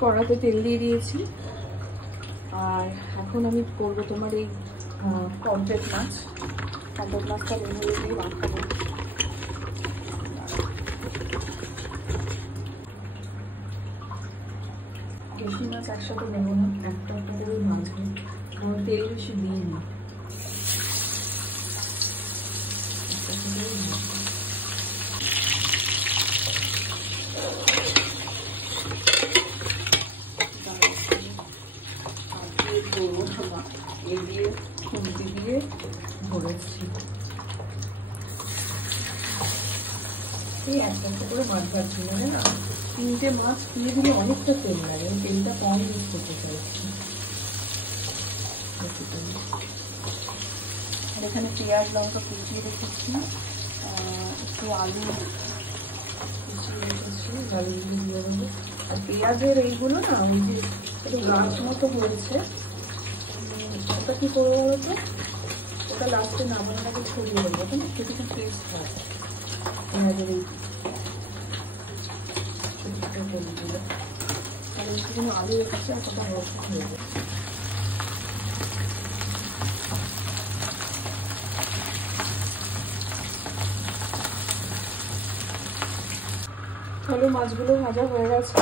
কড়াতে তেল দিয়ে দিয়েছি। আর এখন আমি করবো তোমার এই পমফ্রেট মাছ। পমফ্রেট মাছটা নুন হলুদ দিয়ে মাখাবো। বেশি মাছ একসাথে নেবো না, একটা একটা করে ভাজবো, কারণ তেল বেশি দিই না। দিয়ে খুন্তি দিয়ে ভরেছি। এই একটা একটা করে মাছ ভাজছি না, না 3টে মাছ দিয়ে দিলে অনেকটা তেল লাগে, আমি তেলটা কম ইউজ করতে চাইছি। আর এখানে পেঁয়াজ লঙ্কা কুচিয়ে রেখেছি, একটু আলু কুচিয়ে রেখেছি, আলুগুলো দিয়ে দেবো। আর পেঁয়াজের এইগুলো না ওই যে একটু গাছ মতো হয়েছে, ওটা কি করবো বলতো, ওটা লাস্টে নামানোর আগে ছড়িয়ে দেবো, ওটা না সেটা টেস্ট হয় পেঁয়াজের এই তেলগুলো। আর একটু আলু রেখেছি, আর ওটা রসুন হয়ে যাবে। চলো মাছগুলো ভাজা হয়ে গেছে।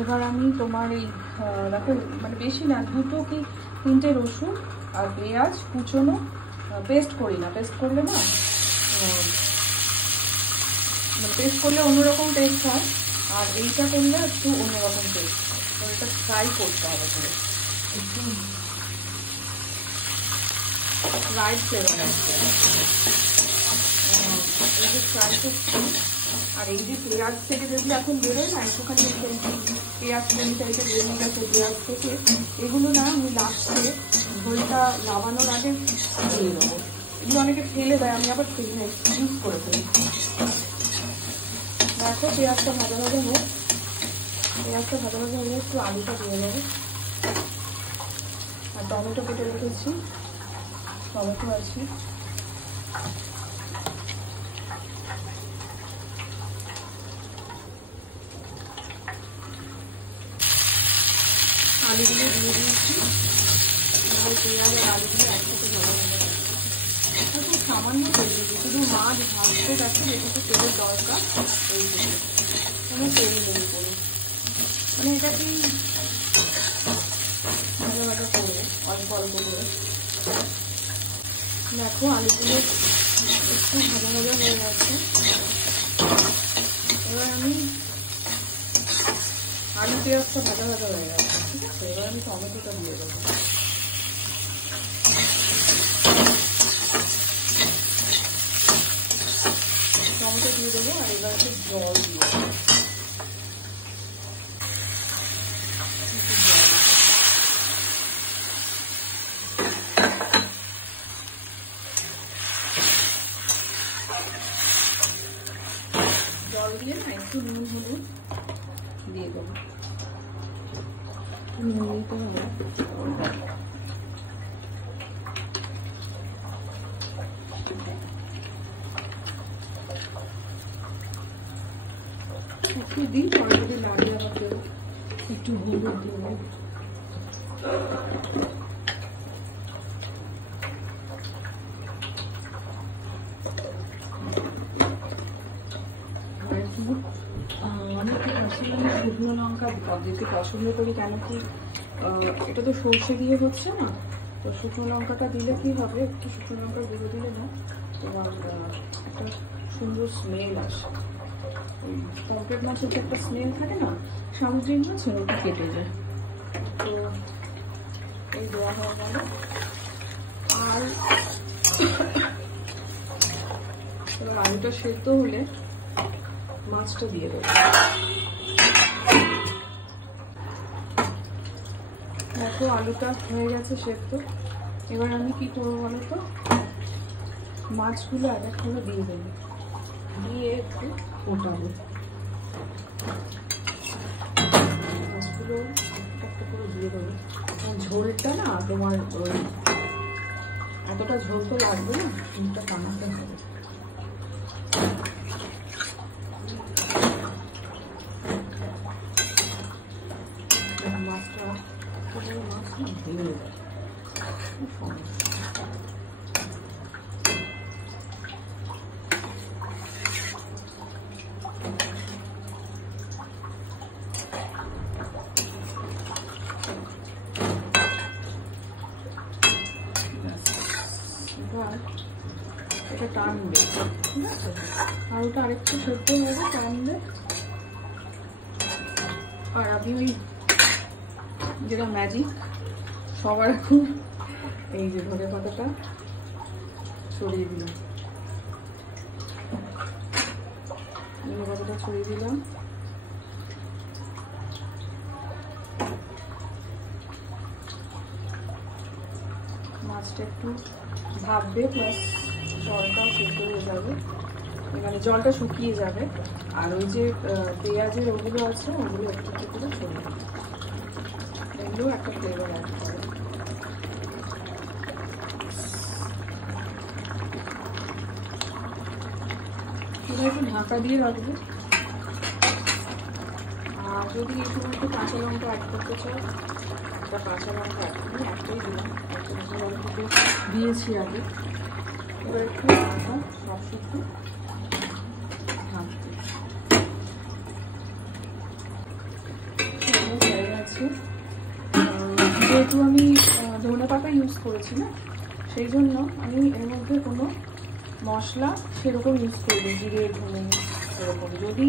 এবার আমি তোমার এই দেখো মানে বেশি না, 2 কি 3টে রসুন আর পেঁয়াজ কুচোনো, পেস্ট করি না, পেস্ট করলে না মানে পেস্ট করলে অন্যরকম টেস্ট হয়, আর এইটা করলে একটু অন্যরকম টেস্ট হয়। তো এটা ফ্রাই করতে হবে করে একটু ফ্রাইড ফ্লেভার আসবে, ফ্রাই করছি। আর এই যে পেঁয়াজ থেকে যেগুলো এখন বেরোয় না একটুখানি পেঁয়াজ টাইপের বেরিয়ে গেছে পেঁয়াজ থেকে, এগুলো না আমি লাস্টে ঝোলটা নামানোর আগে দিয়ে দেবো। এগুলো অনেকে ফেলে দেয়, আমি আবার ফেলে ইউজ করে ফেলি। দেখো পেঁয়াজটা ভাজা ভাজা হোক, পেঁয়াজটা ভাজা ভাজা হলে একটু আলুটা দিয়ে দেবো। আর টমেটো কেটে রেখেছি, টমেটো আছে, আলুগুলো দিয়ে দিয়েছি। পেঁয়াজ আর আলুগুলো একসাথে জল খুব সামান্য তেল দিয়েছি, শুধু মাছ ভাজতে গেছে যেটুকু তেলের দরকার ওই কোনো তেল নেই করে, মানে এটাকেই ভাজা ভাজা করে অল্প অল্প করে। দেখো আলুগুলো একটু ভাজা ভাজা হয়ে গেছে। এবার আমি আলু পেঁয়াজটা ভাজা ভাজা হয়ে গেছে, ঠিক আছে। এবার আমি টমেটোটা দিয়ে দেবো। টমেটো দিয়ে দেবো আর এবার একটু জল দিয়ে দেবো। জল দিয়ে না একটু নুন হলুদ দিয়ে দেবো, নুন দিতে হবে। একটু দিই, পরে যদি লাগে আবার দেবো, একটু হলুদ দেবো। অনেকে শুকনো লঙ্কা দিতে পছন্দ করি, কেন কি এটা তো সর্ষে দিয়ে হচ্ছে না, তো শুকনো লঙ্কাটা দিলে কি হবে, একটু শুকনো লঙ্কা গুঁড়ো দিলে না তোমার একটা সুন্দর স্মেল আসে। ওই পমফ্রেট মাছের যে একটা স্মেল থাকে না, সামুদ্রিক মাছের, ওটা কেটে যায়। তো এই দেওয়া হয়ে গেল। আর এবার আলুটা সেদ্ধ হলে মাছটা দিয়ে দেবো। দেখো আলুটা হয়ে গেছে সেদ্ধ। এবার আমি কি করবো বলো তো, মাছগুলো এক এক করে দিয়ে দেবো, দিয়ে একটু ফোটাবো। মাছগুলো একটা করে দিয়ে দেবো। ঝোলটা না তোমার এতটা ঝোল তো লাগবে না, ঝোলটা কামাতে হবে। বড় মাছ না ভেঙে যায়, সমস্যা। এটা টানবে, ঠিক আছে, আর ওটা আরেকটু সেদ্ধ হবে, টানবে। আর আমি ওই যেটা ম্যাজিক সবার এখন এই যে ধনে পাতাটা ছড়িয়ে দিলাম, ধনে পাতাটা ছড়িয়ে দিলাম। মাছটা একটু ভাববে, প্লাস জলটাও সেদ্ধ হয়ে যাবে, মানে জলটা শুকিয়ে যাবে। আর ওই যে পেঁয়াজের ওগুলো আছে ওগুলো একটু একটু করে ছড়িয়ে দেবে, এগুলো একটা ফ্লেভার অ্যাড করে। এবার একটু ঢাকা দিয়ে রাখবে। আর যদি একটু কাঁচা লঙ্কা অ্যাড করতে চাও, একটা কাঁচা লঙ্কা অ্যাড করি, একটাই দিলাম, একটা লঙ্কাকে দিয়েছি আগে। এবার একটু ঢাকা, সব শুকনো ঢাকতে হয়ে গেছে। যেহেতু আমি ধনে পাতা ইউজ করেছি না, সেই জন্য আমি এর মধ্যে কোনো মশলা সেরকম ইউজ করবো, জিরে ধনে সেরকম। যদি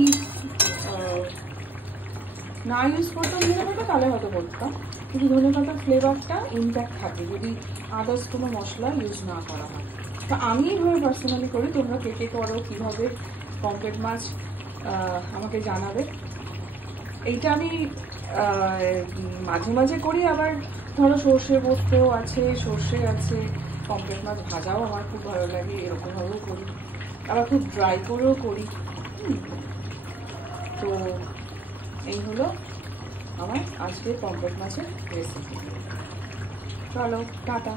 না ইউজ করতাম ধনে পাতা তাহলে হয়তো করতাম, কিন্তু ধনে পাতার ফ্লেভারটা ইনট্যাক্ট থাকে যদি আদার্স কোনো মশলা ইউজ না করা হয়। তো আমি এইভাবে পার্সোনালি করি, তোমরা কে কে করো, কীভাবে পমফ্রেট মাছ আমাকে জানাবে। এইটা আমি মাঝে মাঝে করি, আবার ধরো সর্ষে পোস্ত আছে, সর্ষে আছে, পমফ্রেট মাছ ভাজাও আমার খুব ভালো লাগে, এরকমভাবেও করি, আবার খুব ড্রাই করেও করি। তো এই হলো আমার আজকে পমফ্রেট মাছের রেসিপি। চলো টাটা।